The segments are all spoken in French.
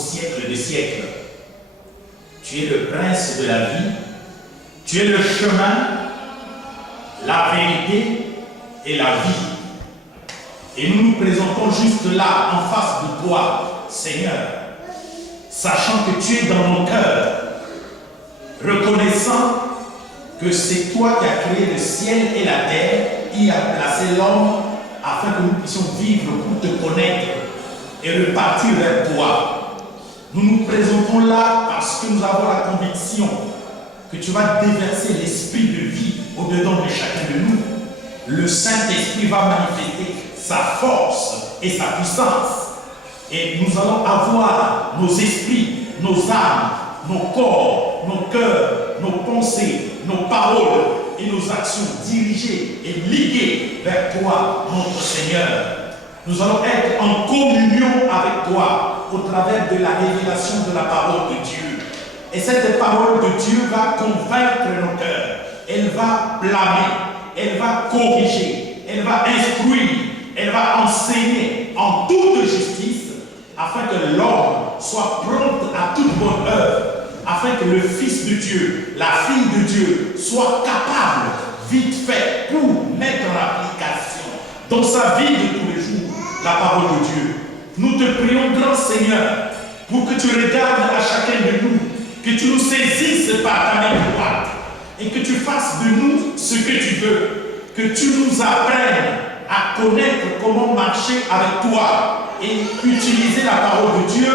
siècles des siècles. Tu es le prince de la vie, tu es le chemin, la vérité et la vie. Et nous nous présentons juste là, en face de toi, Seigneur, sachant que tu es dans nos cœurs, reconnaissant que c'est toi qui as créé le ciel et la terre, qui a placé l'homme afin que nous puissions vivre pour te connaître et repartir vers toi. Nous nous présentons là parce que nous avons la conviction que tu vas déverser l'esprit de vie au-dedans de chacun de nous. Le Saint-Esprit va manifester sa force et sa puissance. Et nous allons avoir nos esprits, nos âmes, nos corps, nos cœurs, nos pensées, nos paroles et nos actions dirigées et liguées vers toi, notre Seigneur. Nous allons être en communion avec toi au travers de la révélation de la parole de Dieu. Et cette parole de Dieu va convaincre nos cœurs. Elle va blâmer, elle va corriger, elle va instruire, elle va enseigner en toute justice afin que l'homme soit prompt à toute bonne œuvre, afin que le Fils de Dieu, la fille de Dieu soit capable, vite fait, pour mettre en application dans sa vie de tous les jours la parole de Dieu. Nous te prions, grand Seigneur, pour que tu regardes à chacun de nous, que tu nous saisisses par ta main droite et que tu fasses de nous ce que tu veux, que tu nous apprennes à connaître comment marcher avec toi et utiliser la parole de Dieu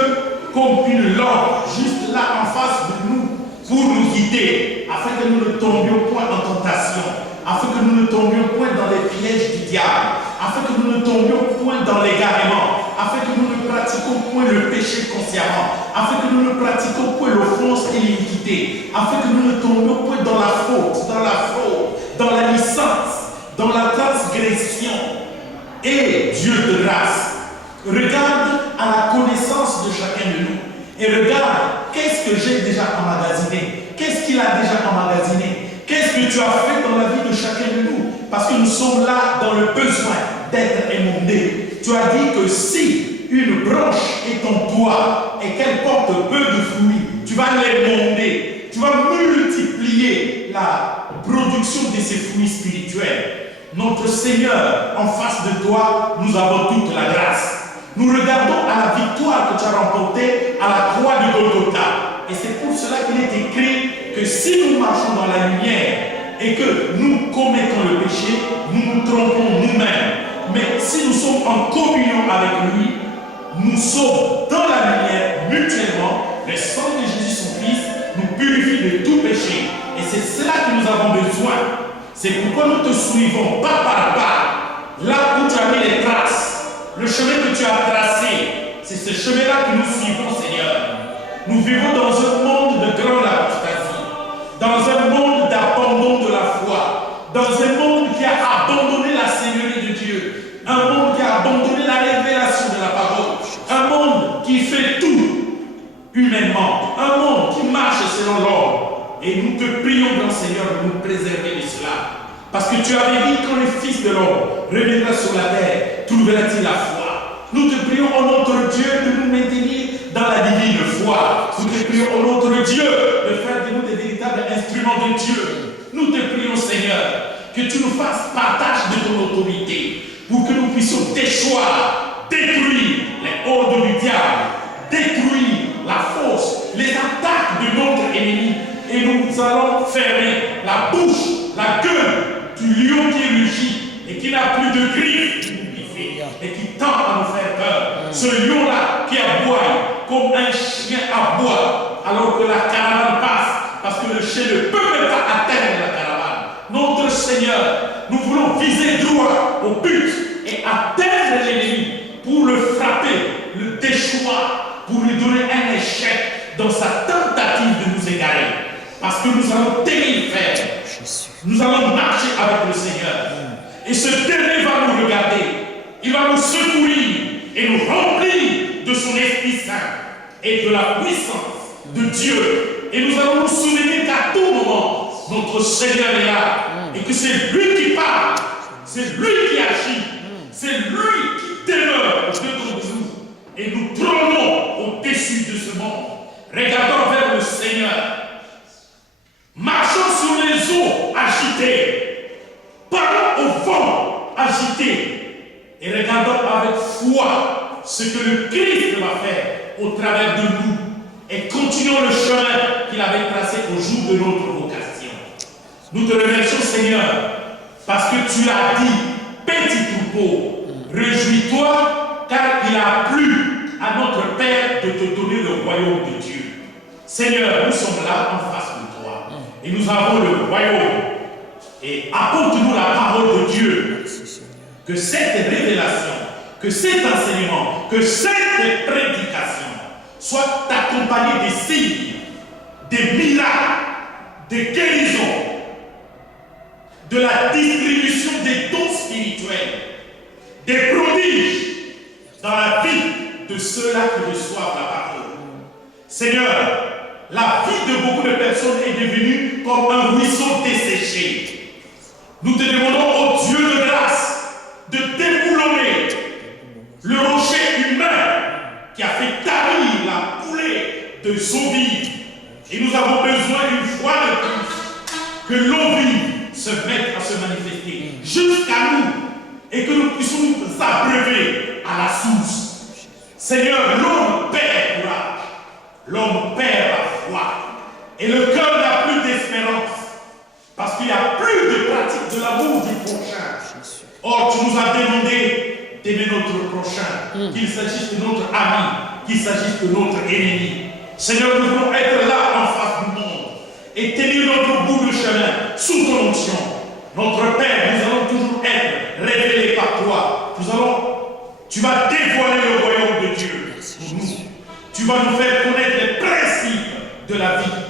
comme une lampe juste là en face de nous pour nous guider, afin que nous ne tombions point en tentation, afin que nous ne tombions point dans les pièges du diable, afin que nous ne tombions point dans l'égarement, afin que nous ne pratiquions point le péché consciemment, afin que nous ne pratiquions point l'offense et l'iniquité, afin que nous ne tombions point dans la faute, dans la fraude, dans la licence, dans la transgression. Et Dieu de grâce, regarde à la connaissance de chacun de nous et regarde qu'est-ce que j'ai déjà emmagasiné, qu'est-ce qu'il a déjà emmagasiné, qu'est-ce que tu as fait dans la vie de chacun de nous, parce que nous sommes là dans le besoin d'être émondés. Tu as dit que si une branche est en toi et qu'elle porte peu de fruits, tu vas l'émonder, tu vas multiplier la production de ces fruits spirituels. Notre Seigneur, en face de toi, nous avons toute la grâce. Nous regardons à la victoire que tu as remportée à la croix de Golgotha. Et c'est pour cela qu'il est écrit que si nous marchons dans la lumière et que nous commettons le péché, nous nous trompons nous-mêmes. Mais si nous sommes en communion avec lui, nous sommes dans la lumière mutuellement. Le sang de Jésus, son Fils, nous purifie de tout péché. Et c'est cela que nous avons besoin. C'est pourquoi nous te suivons pas par pas, là où tu as mis les traces, le chemin que tu as tracé, c'est ce chemin-là que nous suivons, Seigneur. Nous vivons dans un monde de grande apostasie, dans un monde d'abandon de la foi, dans un monde qui a abandonné la Seigneurie de Dieu, un monde qui a abandonné la révélation de la parole, un monde qui fait tout humainement, un monde qui marche selon l'ordre. Et nous te prions, grand Seigneur, de nous préserver de cela. Parce que tu avais dit, quand le Fils de l'homme reviendra sur la terre, trouvera-t-il la foi? Nous te prions, au notre Dieu, de nous maintenir dans la divine foi. Nous te prions, au notre Dieu, de faire de nous des véritables instruments de Dieu. Nous te prions, Seigneur, que tu nous fasses partage de ton autorité, pour que nous puissions déchoir, détruire les hordes du diable, détruire la force, les attaques de notre ennemi. Et nous allons fermer la bouche, la gueule du lion qui rugit et qui n'a plus de griffes et qui tend à nous faire peur. Ce lion-là qui aboie comme un chien aboie alors que la caravane passe, parce que le chien ne peut même pas atteindre la caravane. Notre Seigneur, nous voulons viser droit au but et atteindre l'ennemi pour le frapper, le déchoir, pour lui donner un échec dans sa tentative de nous égarer. Parce que nous allons t'aimer, Frère. Nous allons marcher avec le Seigneur. Et ce dernier va nous regarder. Il va nous secourir et nous remplir de son Esprit Saint et de la puissance de Dieu. Et nous allons nous souvenir qu'à tout moment, notre Seigneur est là. Et que c'est lui qui parle. C'est lui qui agit. C'est lui qui demeure au-dedans de nous. Et nous trônons au-dessus de Regardons vers le Seigneur. Marchons sur les eaux agitées. Parlons au vent agité. Et regardons avec foi ce que le Christ va faire au travers de nous. Et continuons le chemin qu'il avait tracé au jour de notre vocation. Nous te remercions, Seigneur, parce que tu as dit, petit troupeau, réjouis-toi, car il a plu à notre Père de te donner le royaume de Dieu. Seigneur, nous sommes là en face de toi. Et nous avons le royaume. Et apporte-nous la parole de Dieu. Que cette révélation, que cet enseignement, que cette prédication soit accompagnée des signes, des miracles, des guérisons, de la distribution des dons spirituels, des prodiges dans la vie de ceux-là qui reçoivent la parole. Seigneur, la vie de beaucoup de personnes est devenue comme un ruisseau desséché. Nous te demandons, ô Dieu de grâce, de déboulonner le rocher humain qui a fait tarir la coulée de eau vive. Et nous avons besoin une fois de plus que l'eau vive se mette à se manifester jusqu'à nous et que nous puissions nous abreuver à la source. Seigneur, l'homme perd courage, l'homme perd la foi et le cœur n'a plus d'espérance parce qu'il n'y a plus de pratique de l'amour du prochain. Or, tu nous as demandé d'aimer notre prochain, qu'il s'agisse de notre ami, qu'il s'agisse de notre ennemi. Seigneur, nous voulons être là en face du monde et tenir notre bout de chemin sous ton onction. Notre Père, nous allons toujours être révélés par toi. Tu vas dévoiler le royaume de Dieu pour nous. Tu vas nous faire connaître les principes de la vie.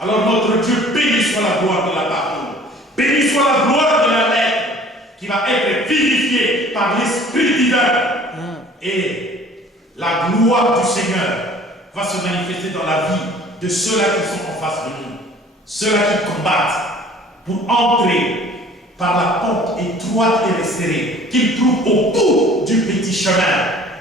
Alors notre Dieu, béni soit la gloire de la parole. Béni soit la gloire de la lettre qui va être vivifiée par l'Esprit divin. Et la gloire du Seigneur va se manifester dans la vie de ceux-là qui sont en face de nous. Ceux-là qui combattent pour entrer par la porte étroite et resserrée qu'ils trouvent au bout du petit chemin.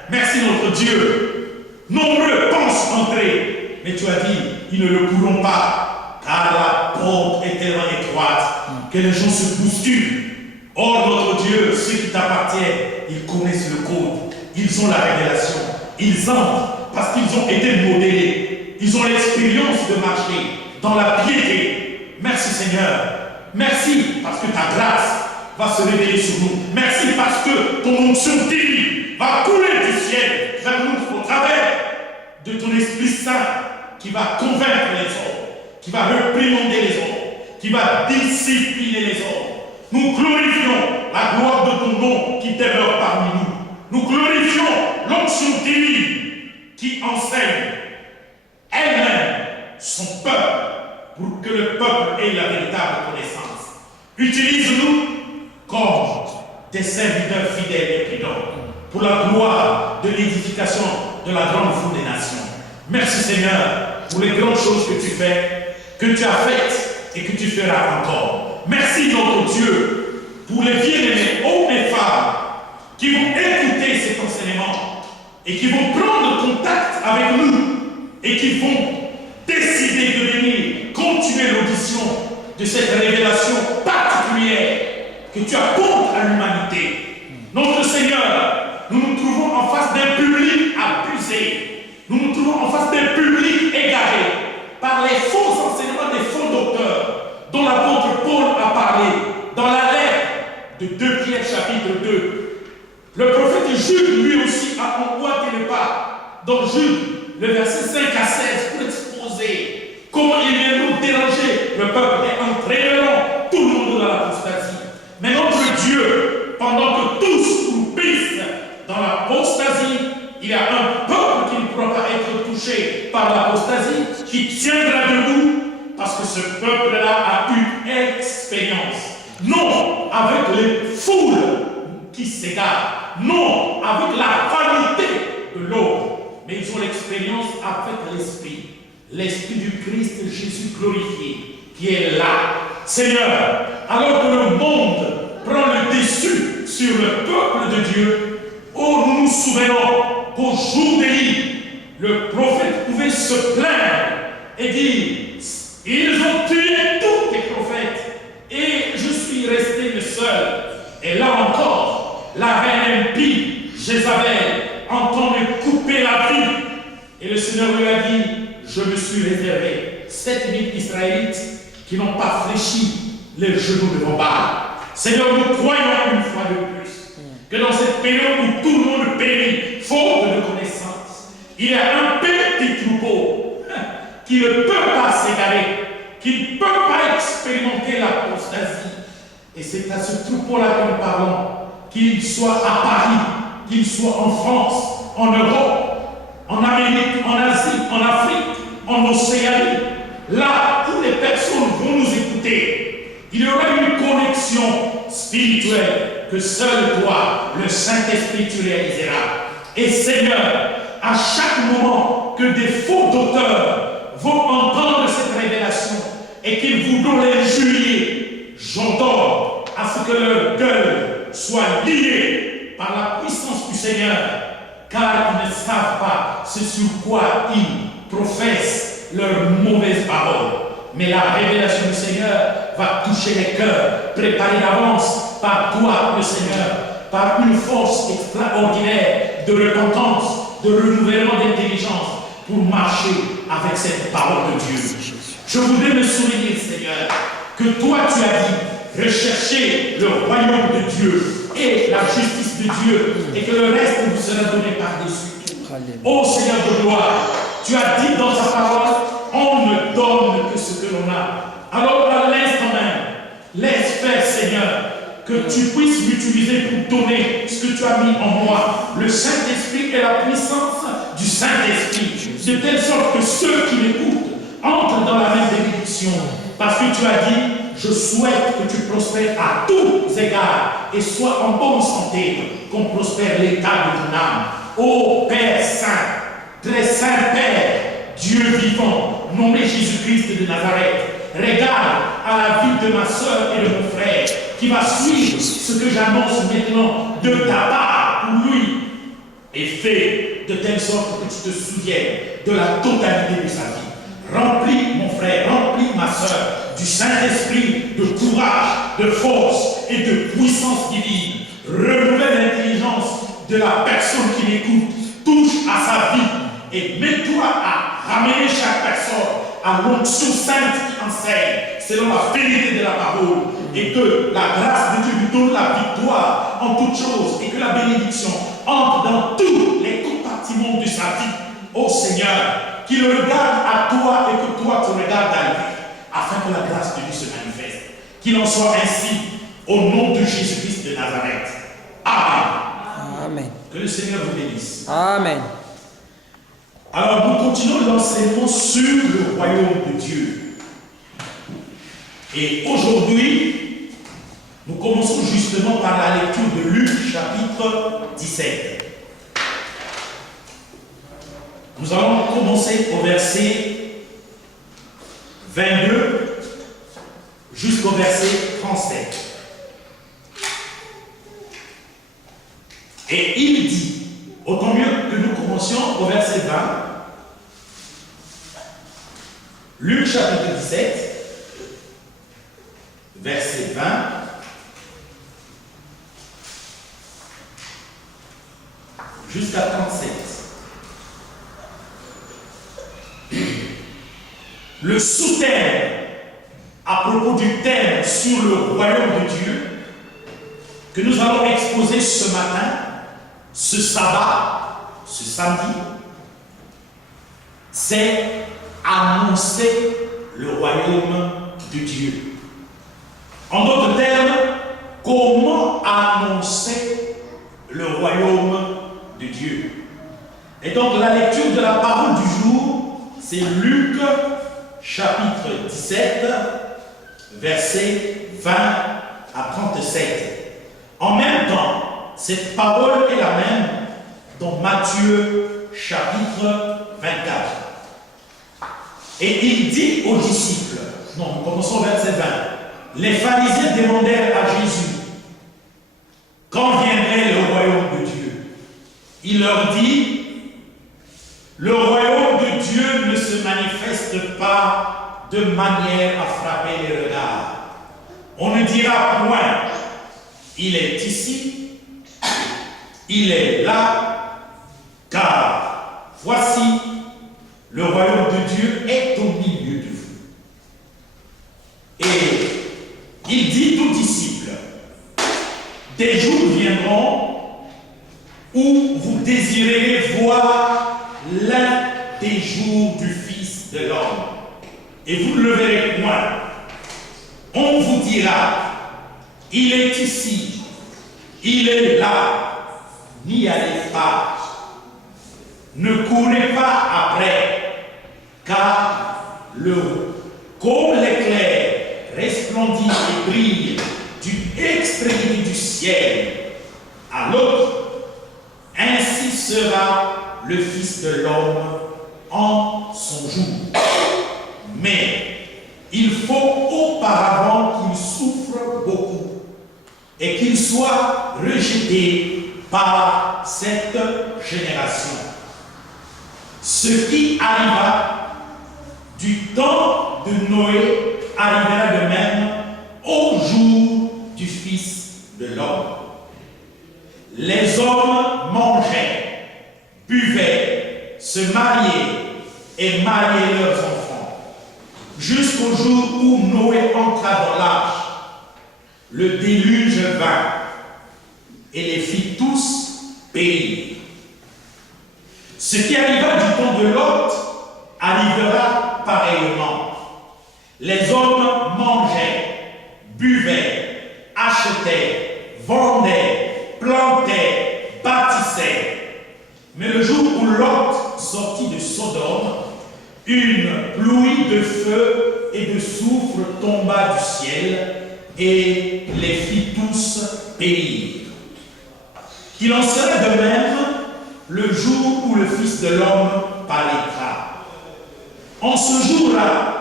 Merci notre Dieu. Nombreux pensent entrer, mais tu as dit, ils ne le pourront pas, car la porte est tellement étroite que les gens se bousculent. Or notre Dieu, ceux qui t'appartiennent, ils connaissent le code, ils ont la révélation, ils entrent parce qu'ils ont été modélés, ils ont l'expérience de marcher dans la piété. Merci Seigneur. Merci parce que ta grâce va se révéler sur nous. Merci parce que ton onction divine va couler du ciel vers nous au travers de ton Esprit Saint qui va convaincre les hommes, qui va réprimander les hommes, qui va discipliner les hommes. Nous glorifions la gloire de ton nom qui demeure parmi nous. Nous glorifions l'onction divine qui enseigne elle-même son peuple pour que le peuple ait la véritable connaissance. Utilise-nous comme des serviteurs fidèles et prudents pour la gloire de l'édification de la grande foule des nations. Merci Seigneur pour les grandes choses que tu fais, que tu as faites et que tu feras encore. Merci notre Dieu pour les bien-aimés, hommes et femmes, qui vont écouter cet enseignement et qui vont prendre contact avec nous et qui vont décider de venir continuer l'audition de cette révélation particulière que tu apportes à l'humanité. Notre Seigneur, nous nous trouvons en face d'un public abusé. Nous nous trouvons en face d'un public égaré par les faux enseignements des faux docteurs dont l'apôtre Paul a parlé dans la lettre de 2 Pierre chapitre 2. Le prophète Jude lui aussi a emboîté le pas dans Jude, le verset 5 à 16 pour exposer comment ils viendront déranger le peuple et entraîneront tout le monde dans l'apostasie. Mais notre Dieu, pendant que tous croupissent dans l'apostasie, il y a un peuple qui ne pourra pas être touché par l'apostasie, qui tiendra debout, parce que ce peuple-là a une expérience. Non avec les foules qui s'égarent, non avec la vanité de l'homme, mais ils ont l'expérience avec l'Esprit. L'Esprit du Christ Jésus glorifié, qui est là. Seigneur, alors que le monde prend le dessus sur le peuple de Dieu, oh, nous nous souvenons qu'au jour d'Élie, le prophète pouvait se plaindre et dit, ils ont tué tous tes prophètes et je suis resté le seul. Et là encore, la reine impie, Jézabel, entend me couper la vie. Et le Seigneur lui a dit, je me suis réservé 7000 Israélites qui n'ont pas fléchi les genoux devant Baal. Seigneur, nous croyons une fois de plus que dans cette période où tout le monde périt, faute de connaissance, il y a un petit troupeau qui ne peut pas s'égarer, qui ne peut pas expérimenter l'apostasie. Et c'est à ce troupeau-là que nous parlons, qu'il soit à Paris, qu'il soit en France, en Europe, en Amérique, en Asie, en Afrique, en Océanie, là où les personnes vont nous écouter, il y aura une connexion spirituelle que seul toi, le Saint-Esprit, tu réaliseras. Et Seigneur, à chaque moment que des faux docteurs vont entendre cette révélation et qu'ils voudront l'injurier, j'entends à ce que leur gueule soit liée par la puissance du Seigneur, car ils ne savent pas ce sur quoi ils professent leurs mauvaises paroles. Mais la révélation du Seigneur va toucher les cœurs préparés d'avance par toi, le Seigneur, par une force extraordinaire de repentance, de renouvellement d'intelligence pour marcher avec cette parole de Dieu. Je voudrais me souligner, Seigneur, que toi tu as dit, recherchez le royaume de Dieu et la justice de Dieu et que le reste vous sera donné par-dessus tout. Ô Seigneur de gloire, tu as dit dans ta parole, on ne donne que ce que l'on a. Alors à l'instant même, laisse faire, Seigneur, que tu puisses m'utiliser pour donner ce que tu as mis en moi, le Saint-Esprit et la puissance du Saint-Esprit, de telle sorte que ceux qui m'écoutent entrent dans la même bénédiction. Parce que tu as dit, je souhaite que tu prospères à tous égards et sois en bonne santé, qu'on prospère l'état de ton âme. Ô Père Saint, très Saint Père, Dieu vivant, nommé Jésus-Christ de Nazareth, regarde à la vie de ma soeur et de mon frère qui va suivre ce que j'annonce maintenant de ta part pour lui et fais de telle sorte que tu te souviennes de la totalité de sa vie. Remplis mon frère, remplis ma soeur du Saint-Esprit, de courage, de force et de puissance divine. Renouvelle l'intelligence de la personne qui l'écoute, touche à sa vie et mets-toi à ramener chaque personne à l'onction sainte qui enseigne selon la vérité de la parole et que la grâce de Dieu lui donne la victoire en toutes choses et que la bénédiction entre dans tous les compartiments de sa vie. Ô Seigneur, qu'il regarde à toi et que toi tu regardes à lui afin que la grâce de Dieu se manifeste. Qu'il en soit ainsi au nom de Jésus-Christ de Nazareth. Amen. Amen. Que le Seigneur vous bénisse. Amen. Alors nous continuons l'enseignement sur le royaume de Dieu. Et aujourd'hui, nous commençons justement par la lecture de Luc chapitre 17. Nous allons commencer au verset 22 jusqu'au verset 37. Et il dit, autant mieux que nous commencions au verset 20, Luc chapitre 17, verset 20, jusqu'à 37. Le sous-thème à propos du thème sur le royaume de Dieu que nous allons exposer ce matin, ce sabbat, ce samedi, c'est annoncer le royaume de Dieu. En d'autres termes, comment annoncer le royaume de Dieu. Et donc la lecture de la parole du jour, c'est Luc chapitre 17, versets 20 à 37. En même temps, cette parole est la même dans Matthieu chapitre 24. Et il dit aux disciples, non, nous commençons au verset 20, les pharisiens demandèrent à Jésus, quand viendrait le royaume de Dieu? Il leur dit, le royaume de Dieu ne se manifeste pas de manière à frapper les regards. On ne dira point, il est ici, il est là, car voici, le royaume de Dieu est au milieu de vous. Et il dit aux disciples, des jours viendront où vous désirerez voir l'un des jours du Fils de l'homme, et vous ne le verrez point. On vous dira, il est ici, il est là, n'y allez pas. Ne courez pas après, car comme l'éclair resplendit et brille d'une extrémité du ciel à l'autre, ainsi sera le Fils de l'homme en son jour. Mais il faut auparavant qu'il souffre beaucoup et qu'il soit rejeté par cette génération. Ce qui arriva du temps de Noé arrivera de même au jour du Fils de l'homme. Les hommes mangeaient, buvaient, se mariaient et mariaient leurs enfants, jusqu'au jour où Noé entra dans l'arche. Le déluge vint et les fit tous périr. Ce qui arriva du temps de Lot arrivera pareillement. Les hommes mangeaient, buvaient, achetaient, vendaient, plantaient, bâtissaient. Mais le jour où Lot sortit de Sodome, une pluie de feu et de soufre tomba du ciel et les fit tous périr. Il en sera de même le jour où le Fils de l'homme paraîtra. En ce jour-là,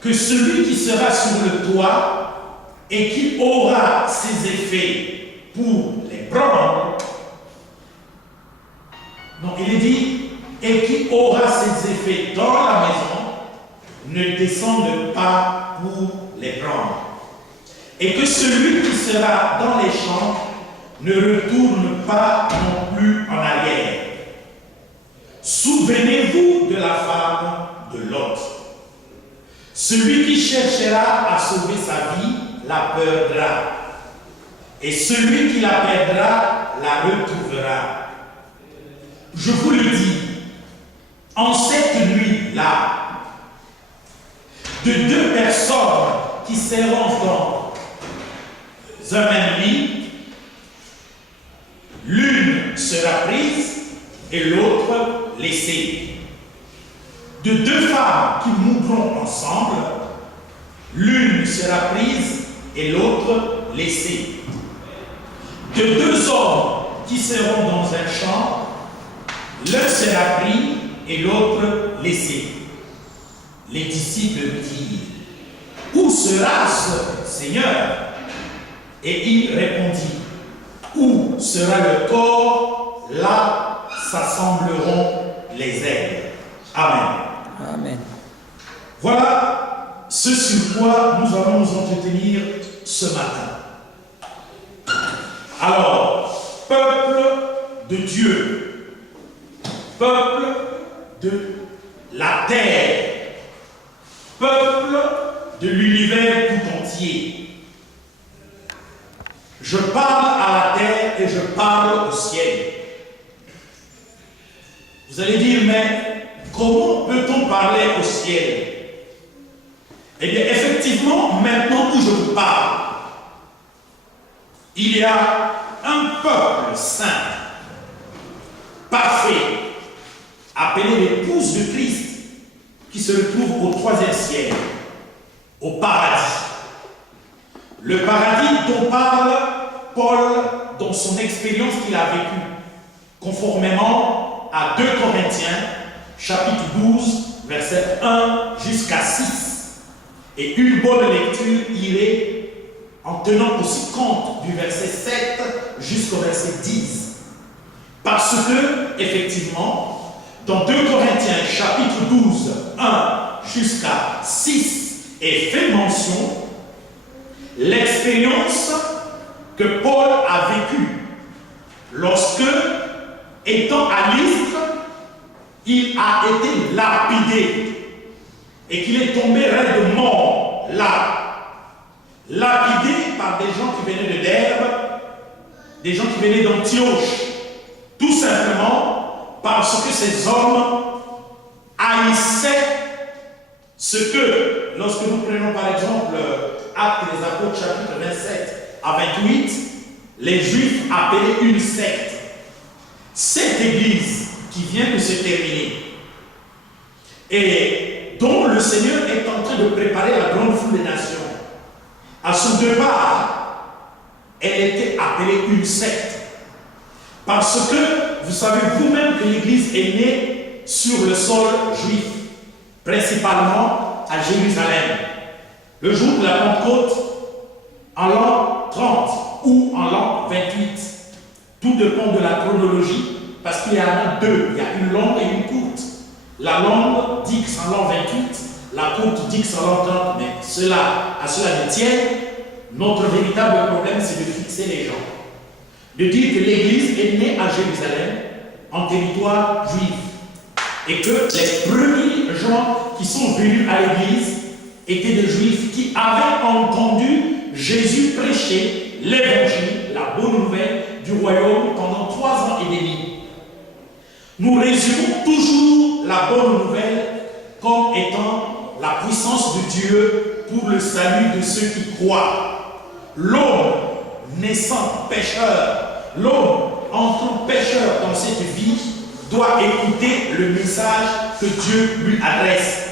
que celui qui sera sur le toit et qui aura ses effets pour les prendre, non, il est dit, et qui aura ses effets dans la maison, ne descende pas pour les prendre. Et que celui qui sera dans les champs ne retourne pas non plus en arrière. Souvenez-vous de la femme de Lot. Celui qui cherchera à sauver sa vie la perdra, et celui qui la perdra la retrouvera. Je vous le dis, en cette nuit-là, de deux personnes qui seront dans un même lit, l'une sera prise et l'autre laissée. De deux femmes qui mourront ensemble, l'une sera prise et l'autre laissée. De deux hommes qui seront dans un champ, l'un sera pris et l'autre laissé. Les disciples dirent, où sera-ce, Seigneur? Et il répondit, où sera le corps, là s'assembleront les ailes. Amen. Amen. Voilà ce sur quoi nous allons nous entretenir ce matin. Alors, peuple de Dieu, peuple de la terre, peuple de l'univers tout entier. Je parle à la terre et je parle au ciel. Vous allez dire, mais comment peut-on parler au ciel? Eh bien, effectivement, maintenant où je vous parle, il y a un peuple saint, parfait, appelé l'épouse de Christ, qui se retrouve au 3e ciel, au paradis. Le paradis dont parle Paul dans son expérience qu'il a vécue, conformément à 2 Corinthiens, chapitre 12, verset 1 jusqu'à 6. Et une bonne lecture irait en tenant aussi compte du verset 7 jusqu'au verset 10. Parce que, effectivement, dans 2 Corinthiens, chapitre 12, 1 jusqu'à 6 et fait mention l'expérience que Paul a vécue lorsque, étant à Lystre, il a été lapidé et qu'il est tombé raide de mort là, lapidé par des gens qui venaient de Derbe, des gens qui venaient d'Antioche, tout simplement parce que ces hommes haïssaient ce que, lorsque nous prenons par exemple Actes des Apôtres chapitre 27 à 28, les Juifs appelaient une secte. Cette église qui vient de se terminer et dont le Seigneur est en train de préparer la grande foule des nations, à son départ, elle était appelée une secte. Parce que vous savez vous-même que l'église est née sur le sol juif, principalement à Jérusalem. Le jour de la Pentecôte, en l'an 30 ou en l'an 28. Tout dépend de la chronologie, parce qu'il y en a deux. Il y a une longue et une courte. La longue dit que c'est en l'an 28, la courte dit que c'est en l'an 30, mais à cela ne tienne. Notre véritable problème, c'est de fixer les gens. De dire que l'église est née à Jérusalem, en territoire juif. Et que les premiers gens qui sont venus à l'église étaient des juifs qui avaient entendu Jésus prêcher l'évangile, la bonne nouvelle du royaume pendant 3 ans et demi. Nous résumons toujours la bonne nouvelle comme étant la puissance de Dieu pour le salut de ceux qui croient. L'homme naissant pécheur, l'homme entrant pécheur dans cette vie, doit écouter le message que Dieu lui adresse.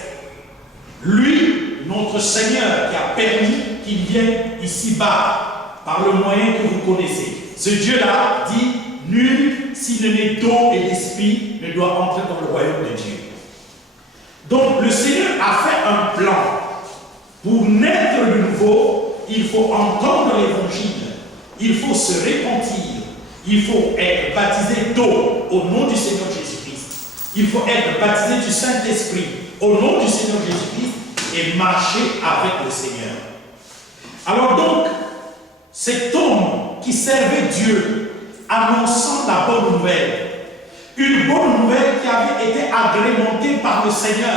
Lui, notre Seigneur, qui a permis qu'il vienne ici-bas par le moyen que vous connaissez. Ce Dieu-là dit, nul, s'il ne naît d'eau et d'esprit, ne doit entrer dans le royaume de Dieu. Donc le Seigneur a fait un plan. Pour naître de nouveau, il faut entendre l'évangile, il faut se repentir, il faut être baptisé d'eau au nom du Seigneur Jésus-Christ. Il faut être baptisé du Saint-Esprit au nom du Seigneur Jésus-Christ et marcher avec le Seigneur. Alors donc, cet homme qui servait Dieu, annonçant la bonne nouvelle, une bonne nouvelle qui avait été agrémentée par le Seigneur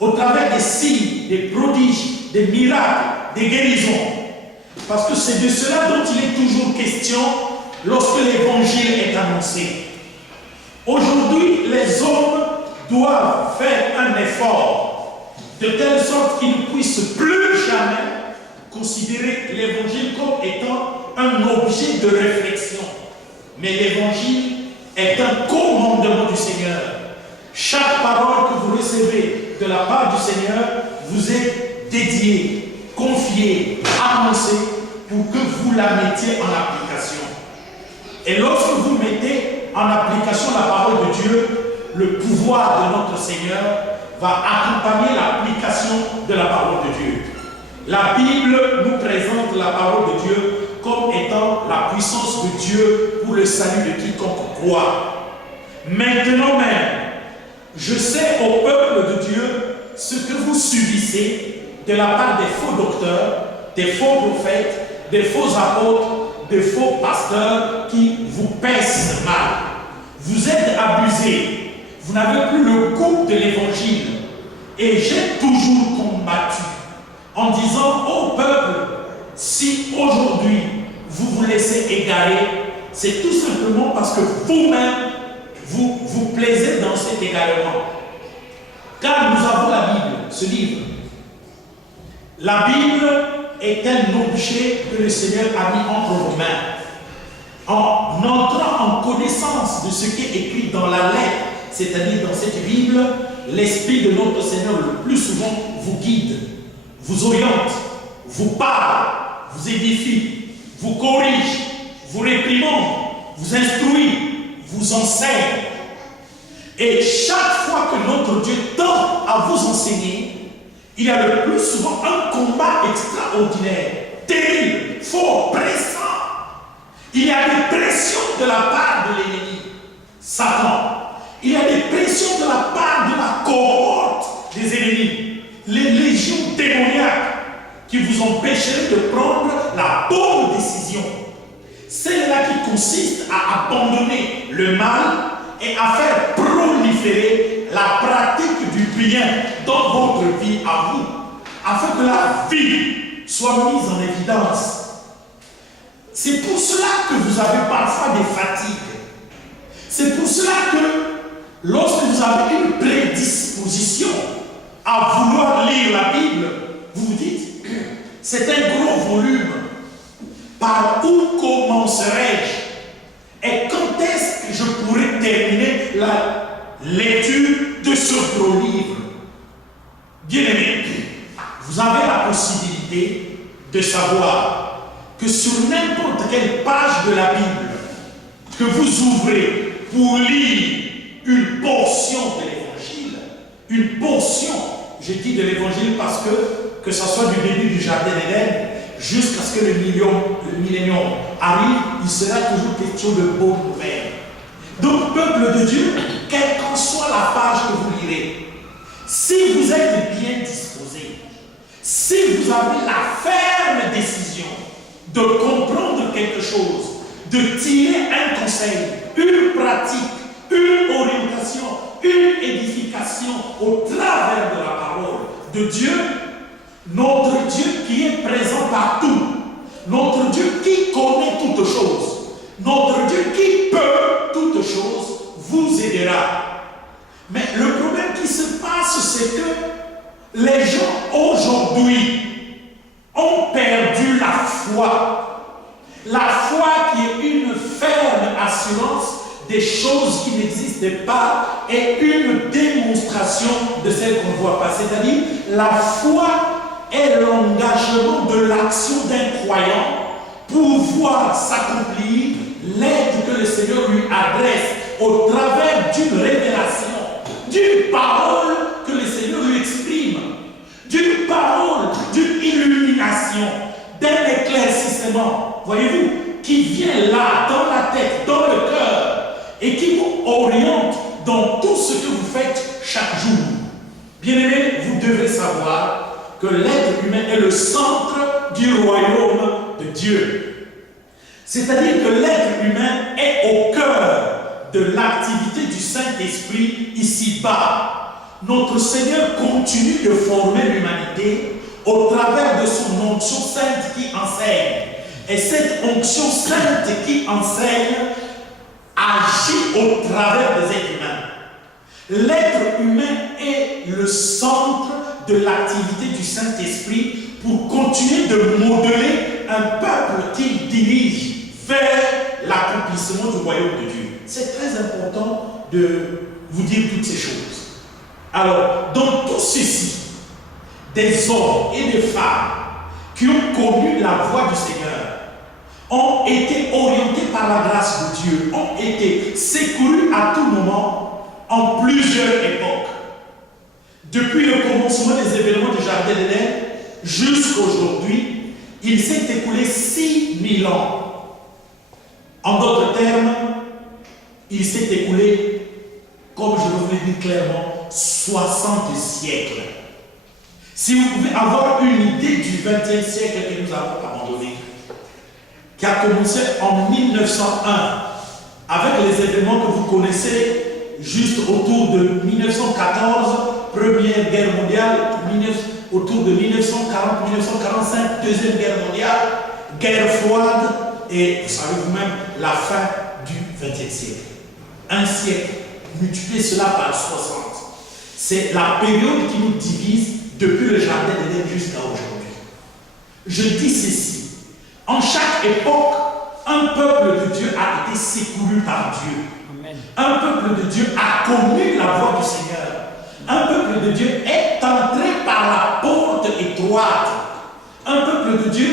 au travers des signes, des prodiges, des miracles, des guérisons. Parce que c'est de cela dont il est toujours question lorsque l'évangile est annoncé. Aujourd'hui, les hommes doivent faire un effort de telle sorte qu'ils ne puissent plus jamais considérer l'évangile comme étant un objet de réflexion. Mais l'évangile est un commandement du Seigneur. Chaque parole que vous recevez de la part du Seigneur vous est dédiée, confiée, annoncée pour que vous la mettiez en application. Et lorsque vous mettez en application la parole de Dieu, le pouvoir de notre Seigneur va accompagner l'application de la parole de Dieu. La Bible nous présente la parole de Dieu comme étant la puissance de Dieu pour le salut de quiconque croit. Maintenant même, je sais au peuple de Dieu ce que vous subissez de la part des faux docteurs, des faux prophètes, des faux apôtres, des faux pasteurs qui vous pèsent mal. Vous êtes abusés, vous n'avez plus le goût de l'évangile. Et j'ai toujours combattu en disant au peuple, si aujourd'hui vous vous laissez égarer, c'est tout simplement parce que vous-même, vous vous plaisez dans cet égarement. Car nous avons la Bible, ce livre. La Bible est un objet que le Seigneur a mis entre vos mains. En entrant en connaissance de ce qui est écrit dans la lettre, c'est-à-dire dans cette Bible, l'Esprit de notre Seigneur le plus souvent vous guide, vous oriente, vous parle, vous édifie, vous corrige, vous réprimande, vous instruit, vous enseigne. Et chaque fois que notre Dieu tend à vous enseigner, il y a le plus souvent un combat extraordinaire, terrible, fort, pressant. Il y a des pressions de la part de l'ennemi, Satan. Il y a des pressions de la part de la cohorte des ennemis. qui vous empêcherait de prendre la bonne décision. Celle-là qui consiste à abandonner le mal et à faire proliférer la pratique du bien dans votre vie à vous, afin que la vie soit mise en évidence. C'est pour cela que vous avez parfois des fatigues. C'est pour cela que lorsque vous avez une prédisposition à vouloir lire la Bible, vous vous dites, c'est un gros volume. Par où commencerai-je? Et quand est-ce que je pourrai terminer la lecture de ce gros livre? Bien-aimés, vous avez la possibilité de savoir que sur n'importe quelle page de la Bible que vous ouvrez pour lire une portion de l'Évangile, une portion, je dis de l'Évangile parce que ce soit du début du Jardin d'Éden jusqu'à ce que le millénium arrive, il sera toujours question de bonnes nouvelles. Donc, peuple de Dieu, quelle qu'en soit la page que vous lirez, si vous êtes bien disposé, si vous avez la ferme décision de comprendre quelque chose, de tirer un conseil, une pratique, une orientation, une édification au travers de la parole de Dieu, notre Dieu qui est présent partout, notre Dieu qui connaît toutes choses, notre Dieu qui peut toutes choses, vous aidera. Mais le problème qui se passe, c'est que les gens aujourd'hui ont perdu la foi. La foi qui est une ferme assurance des choses qui n'existent pas et une démonstration de celle qu'on ne voit pas. C'est-à-dire, la foi est l'engagement de l'action d'un croyant pour voir s'accomplir l'aide que le Seigneur lui adresse au travers d'une révélation, d'une parole que le Seigneur lui exprime, d'une parole, d'une illumination, d'un éclaircissement, voyez-vous, qui vient là, dans la tête, dans le cœur, et qui vous oriente dans tout ce que vous faites chaque jour. Bien-aimés, vous devez savoir que l'être humain est le centre du royaume de Dieu. C'est-à-dire que l'être humain est au cœur de l'activité du Saint-Esprit ici-bas. Notre Seigneur continue de former l'humanité au travers de son onction sainte qui enseigne. Et cette onction sainte qui enseigne agit au travers des êtres humains. L'être humain est le centre de l'activité du Saint-Esprit pour continuer de modeler un peuple qu'il dirige vers l'accomplissement du royaume de Dieu. C'est très important de vous dire toutes ces choses. Alors, dans tout ceci, des hommes et des femmes qui ont connu la voie du Seigneur ont été orientés par la grâce de Dieu, ont été secourus à tout moment en plusieurs époques. Depuis le commencement des événements du Jardin d'Éden jusqu'à aujourd'hui, il s'est écoulé 6000 ans. En d'autres termes, il s'est écoulé, comme je vous l'ai dit clairement, 60 siècles. Si vous pouvez avoir une idée du 20e siècle que nous avons abandonné, qui a commencé en 1901, avec les événements que vous connaissez, juste autour de 1914, Première Guerre mondiale, autour de 1940-1945, Deuxième Guerre mondiale, guerre froide, et vous savez vous-même, la fin du XXe siècle. Un siècle, multipliez cela par 60. C'est la période qui nous divise depuis le Jardin d'Éden jusqu'à aujourd'hui. Je dis ceci. En chaque époque, un peuple de Dieu a été secouru par Dieu. Amen. Un peuple de Dieu a connu la voie du Seigneur. Un peuple de Dieu est entré par la porte étroite. Un peuple de Dieu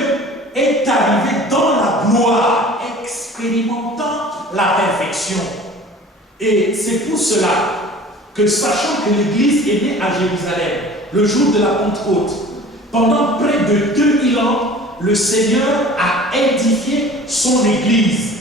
est arrivé dans la gloire, expérimentant la perfection. Et c'est pour cela que, sachant que l'Église est née à Jérusalem, le jour de la Pentecôte, pendant près de 2000 ans, le Seigneur a édifié son Église.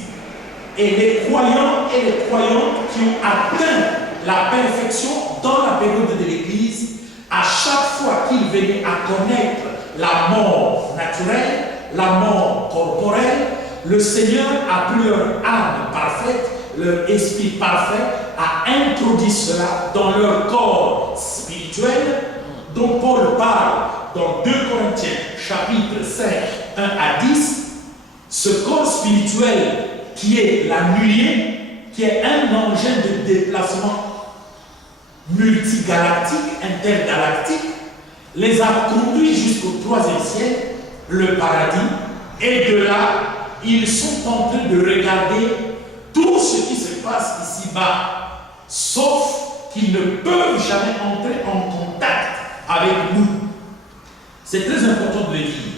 Et les croyants et les croyantes qui ont atteint la perfection dans la période de l'Église, à chaque fois qu'ils venaient à connaître la mort naturelle, la mort corporelle. Le Seigneur a pris leur âme parfaite, leur esprit parfait, a introduit cela dans leur corps spirituel, dont Paul parle dans 2 Corinthiens chapitre 5, 1 à 10. Ce corps spirituel qui est la nuée, qui est un engin de déplacement multigalactique, intergalactique, les a conduits jusqu'au 3e ciel, le paradis, et de là, ils sont en train de regarder tout ce qui se passe ici-bas, sauf qu'ils ne peuvent jamais entrer en contact avec nous. C'est très important de le dire.